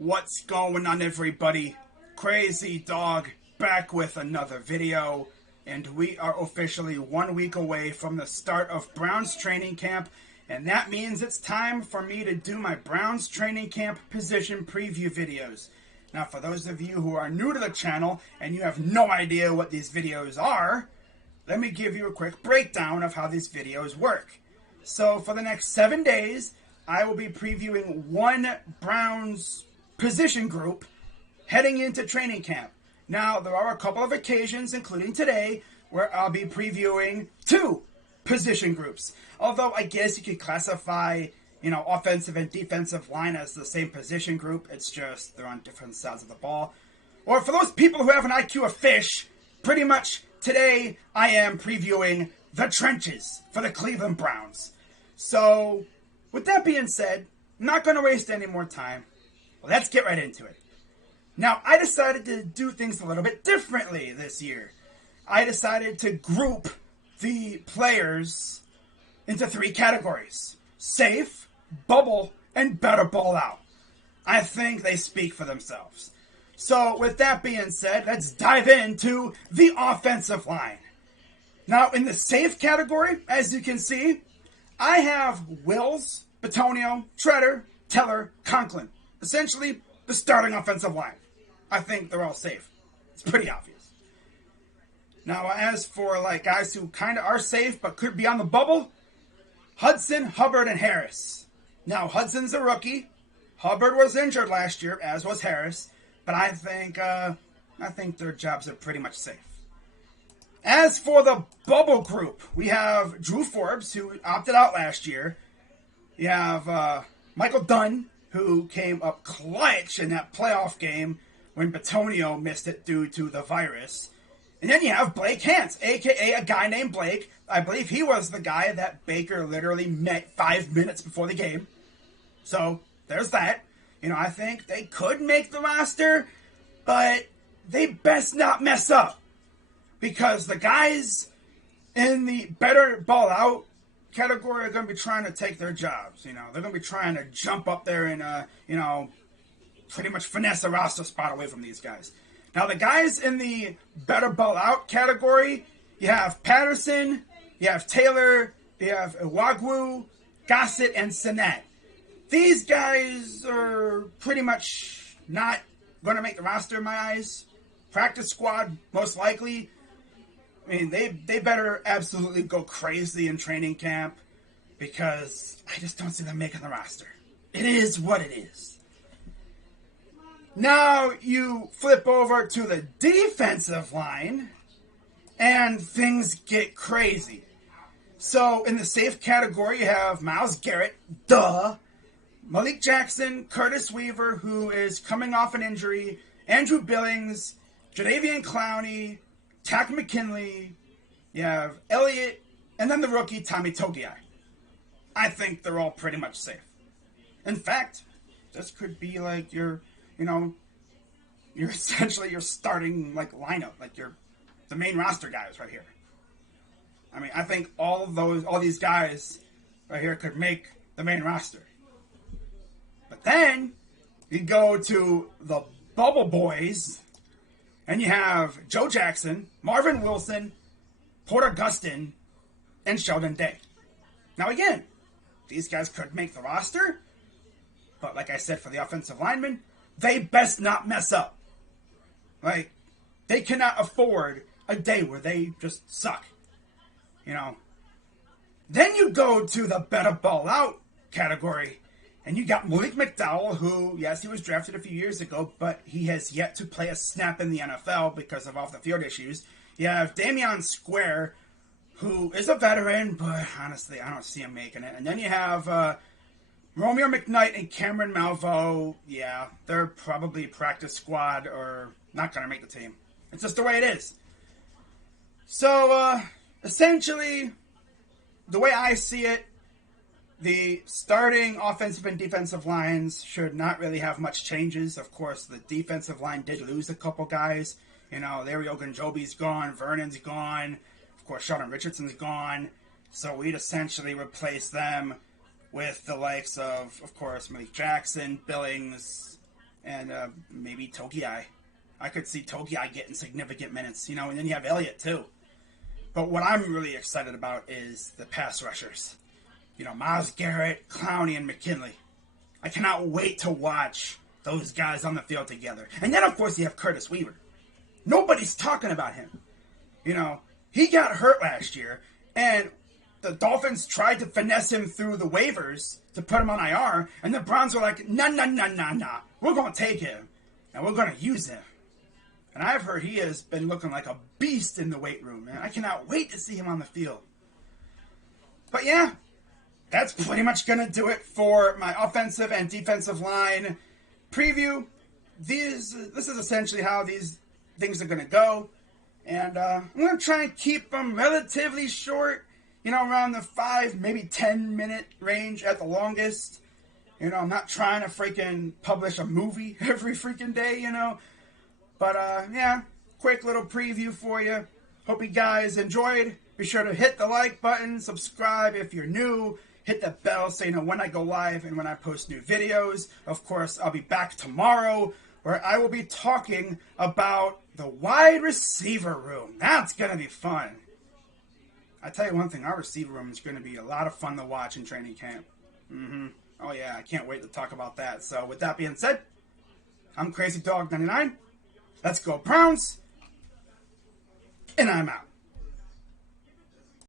What's going on, everybody? Crazy Dog back with another video, and we are officially 1 week away from the start of Browns training camp, and that means it's time for me to do my Browns training camp position preview videos. Now, for those of you who are new to the channel and you have no idea what these videos are, let me give you a quick breakdown of how these videos work. So, for the next 7 days, I will be previewing one Browns position group heading into training camp. Now, there are a couple of occasions, including today, where I'll be previewing two position groups. Although I guess you could classify, offensive and defensive line as the same position group. It's just they're on different sides of the ball. Or for those people who have an IQ of fish, pretty much today I am previewing the trenches for the Cleveland Browns. So, with that being said, I'm not going to waste any more time. Let's get right into it. Now, I decided to do things a little bit differently this year. I decided to group the players into 3 categories: safe, bubble, and better ball out. I think they speak for themselves. So, with that being said, let's dive into the offensive line. Now, in the safe category, as you can see, I have Wills, Bitonio, Treader, Teller, Conklin. Essentially, the starting offensive line. I think they're all safe. It's pretty obvious. Now, as for guys who kind of are safe but could be on the bubble, Hudson, Hubbard, and Harris. Now, Hudson's a rookie. Hubbard was injured last year, as was Harris. But I think their jobs are pretty much safe. As for the bubble group, we have Drew Forbes, who opted out last year. You have Michael Dunn, who came up clutch in that playoff game when Bitonio missed it due to the virus. And then you have Blake Hance, a.k.a. a guy named Blake. I believe he was the guy that Baker literally met 5 minutes before the game. So, there's that. I think they could make the roster, but they best not mess up. Because the guys in the better ball out category are going to be trying to take their jobs. They're going to be trying to jump up there and, pretty much finesse a roster spot away from these guys. Now, the guys in the better ball out category, you have Patterson, you have Taylor, you have Iwagwu, Gossett, and Sinet. These guys are pretty much not going to make the roster in my eyes. Practice squad, most likely. I mean, they better absolutely go crazy in training camp because I just don't see them making the roster. It is what it is. Now you flip over to the defensive line and things get crazy. So in the safe category, you have Myles Garrett, Malik Jackson, Curtis Weaver, who is coming off an injury, Andrew Billings, Jadeveon Clowney, Takk McKinley, you have Elliott, and then the rookie, Tommy Togiai. I think they're all pretty much safe. In fact, this could be you're essentially your starting lineup, the main roster guys right here. I mean, I think all these guys right here could make the main roster. But then you go to the Bubble Boys, and you have Joe Jackson, Marvin Wilson, Porter Gustin, and Sheldon Day. Now again, these guys could make the roster, but like I said for the offensive linemen, they best not mess up. They cannot afford a day where they just suck. Then you go to the better ball out category, and you got Malik McDowell, who, yes, he was drafted a few years ago, but he has yet to play a snap in the NFL because of off-the-field issues. You have Damian Square, who is a veteran, but honestly, I don't see him making it. And then you have Romeo McKnight and Cameron Malveaux. Yeah, they're probably practice squad or not going to make the team. It's just the way it is. So, essentially, the way I see it, the starting offensive and defensive lines should not really have much changes. Of course, the defensive line did lose a couple guys. Larry Ogunjobi's gone, Vernon's gone. Of course, Sheldon Richardson's gone. So we'd essentially replace them with the likes of course, Malik Jackson, Billings, and maybe Togiai. I could see Togiai getting significant minutes, and then you have Elliott too. But what I'm really excited about is the pass rushers. Myles Garrett, Clowney, and McKinley. I cannot wait to watch those guys on the field together. And then, of course, you have Curtis Weaver. Nobody's talking about him. He got hurt last year, and the Dolphins tried to finesse him through the waivers to put him on IR, and the Browns were like, nah. We're going to take him, and we're going to use him. And I've heard he has been looking like a beast in the weight room, man. I cannot wait to see him on the field. But yeah, that's pretty much going to do it for my offensive and defensive line preview. This is essentially how these things are going to go. And I'm going to try and keep them relatively short, around the 5, maybe 10-minute range at the longest. I'm not trying to freaking publish a movie every freaking day, But, yeah, quick little preview for you. Hope you guys enjoyed. Be sure to hit the like button, subscribe if you're new, hit the bell so you know when I go live and when I post new videos. Of course, I'll be back tomorrow where I will be talking about the wide receiver room. That's going to be fun. I tell you one thing, our receiver room is going to be a lot of fun to watch in training camp. Oh yeah, I can't wait to talk about that. So with that being said, I'm Crazy Dog 99. Let's go Browns, and I'm out.